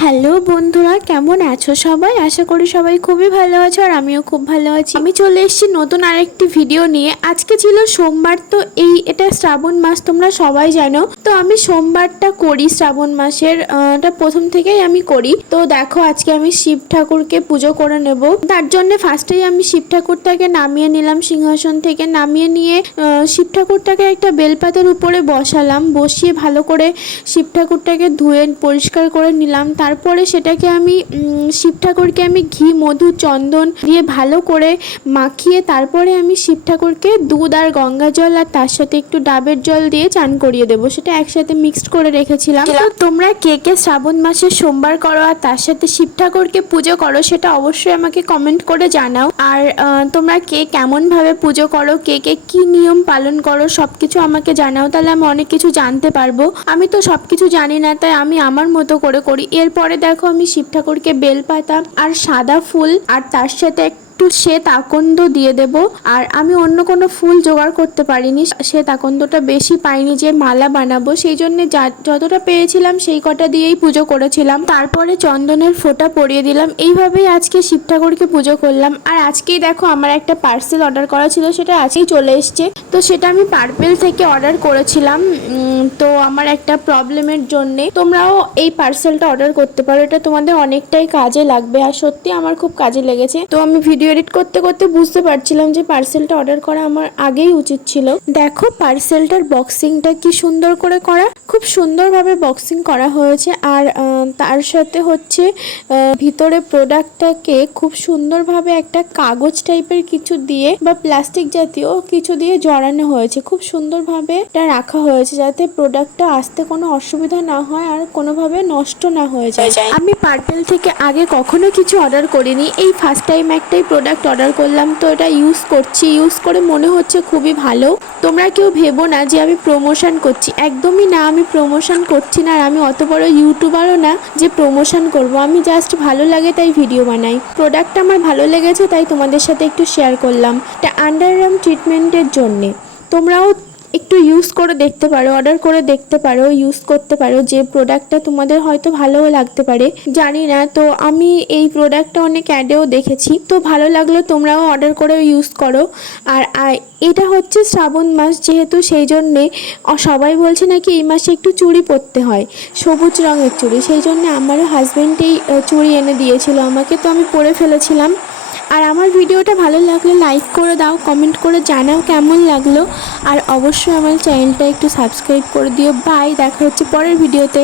Hello বন্ধুরা, কেমন আছো সবাই? আশা করি সবাই খুবই ভালো আছো আর আমিও খুব ভালো আছি। আমি চলে এসেছি নতুন আরেকটি ভিডিও নিয়ে। আজকে ছিল সোমবার, তো এটা শ্রাবণ মাস, তোমরা সবাই জানো। তো আমি সোমবারটা করি শ্রাবণ মাসের, এটা প্রথম থেকেই আমি করি। তো দেখো, আজকে আমি শিব ঠাকুরকে পুজো করে নেব। তার জন্য ফার্স্টেই আমি শিব ঠাকুরটাকে নামিয়ে নিলাম, সিংহাসন থেকে নামিয়ে নিয়ে শিব ঠাকুরটাকে একটা বেলপাতার উপরে বসালাম। বসিয়ে ভালো করে শিব ঠাকুরটাকে ধুয়ে পরিষ্কার করে নিলাম। তারপরে সেটাকে আমি শিব ঠাকুরকে আমি ঘি, মধু, চন্দন দিয়ে ভালো করে মাখিয়ে তারপরে আমি শিব ঠাকুরকে দুধ আর গঙ্গা জল আর তার সাথে একটু ডাবের জল দিয়ে চান করিয়ে দেবো। সেটা একসাথে মিক্সড করে রেখেছিলাম। তো তোমরা কে কে শ্রাবণ মাসে সোমবার করো আর তার সাথে শিব ঠাকুরকে পুজো করো সেটা অবশ্যই আমাকে কমেন্ট করে জানাও। আর তোমরা কে কেমন ভাবে পুজো করো, কে কে কি নিয়ম পালন করো, সবকিছু আমাকে জানাও, তাহলে আমি অনেক কিছু জানতে পারবো। আমি তো সবকিছু জানি না, তাই আমি আমার মতো করে করি। এরপরে দেখো, আমি শিব ঠাকুরকে বেলপাতা আর সাদা ফুল আর তার সাথে একটু শ্বেত আকন্দ দিয়ে দেব। আর আমি অন্য কোনো ফুল জোগাড় করতে পারিনি, শ্বেত আকন্দটা বেশি পাইনি যে মালা বানাবো, সেই জন্য যতটা পেয়েছিলাম সেই কটা দিয়েই পুজো করেছিলাম। তারপরে চন্দনের ফোঁটা পরিয়ে দিলাম। এইভাবেই আজকে শিব ঠাকুরকে পুজো করলাম। আর আজকেই দেখো, আমার একটা পার্সেল অর্ডার করা ছিল, সেটা আজকেই চলে এসছে। তো সেটা আমি পার্পেল থেকে অর্ডার করেছিলাম। তো আমার একটা প্রবলেমের জন্যে তোমরাও এই পার্সেলটা অর্ডার করতে পারো। এটা তোমাদের অনেকটাই কাজে লাগবে, আর সত্যি আমার খুব কাজে লেগেছে। তো আমি ভিডিও এডিট করতে করতে বুঝতে পারছিলাম যে পার্সেলটা অর্ডার করা আমার আগেই উচিত ছিল। দেখো, পার্সেলটার বক্সিংটা কি সুন্দর করে করা, খুব সুন্দরভাবে বক্সিং করা হয়েছে। আর তার সাথে হচ্ছে ভিতরে প্রোডাক্টটাকে খুব সুন্দরভাবে একটা কাগজ টাইপের কিছু দিয়ে বা প্লাস্টিক জাতীয় কিছু দিয়ে জড়ানো হয়েছে। খুব সুন্দরভাবে এটা রাখা হয়েছে যাতে প্রোডাক্টটা আসতে কোনো অসুবিধা না হয় আর কোনোভাবে নষ্ট না হয়ে যায়। আমি পার্পেল থেকে আগে কখনো কিছু অর্ডার করিনি, এই ফার্স্ট টাইম একটাই প্রোডাক্ট অর্ডার করলাম। তো এটা ইউজ করছি, ইউজ করে মনে হচ্ছে খুবই ভালো। তোমরা কেউ ভেবো না যে আমি প্রমোশন করছি, একদমই না, আমি প্রমোশন করছি না। আর আমি অত বড় ইউটিউবারও না যে প্রমোশন করব। আমি জাস্ট ভালো লাগে তাই ভিডিও বানাই। প্রোডাক্ট আমার ভালো লেগেছে তাই তোমাদের সাথে একটু শেয়ার করলাম। এটা আন্ডার আর্ম ট্রিটমেন্টের জন্যে। তোমরাও একটু ইউজ করে দেখতে পারো, অর্ডার করে দেখতে পারো, ইউজ করতে পারো। যে প্রোডাক্টটা তোমাদের হয়তো ভালোও লাগতে পারে, জানি না। তো আমি এই প্রোডাক্টটা অনেক অ্যাডেও দেখেছি, তো ভালো লাগলো, তোমরাও অর্ডার করে ইউজ করো। আর এটা হচ্ছে শ্রাবণ মাস যেহেতু, সেই জন্যে সবাই বলছে নাকি এই মাসে একটু চুড়ি পরতে হয়, সবুজ রঙের চুড়ি। সেই জন্য আমারও হাজব্যান্ড এই চুড়ি এনে দিয়েছিল আমাকে, তো আমি পরে ফেলেছিলাম। আর আমার ভিডিওটা ভালো লাগলে লাইক করে দাও, কমেন্ট করে জানাও কেমন লাগলো। আর অবশ্যই আমার চ্যানেলটা একটু সাবস্ক্রাইব করে দিও। বাই, দেখা হচ্ছে পরের ভিডিওতে।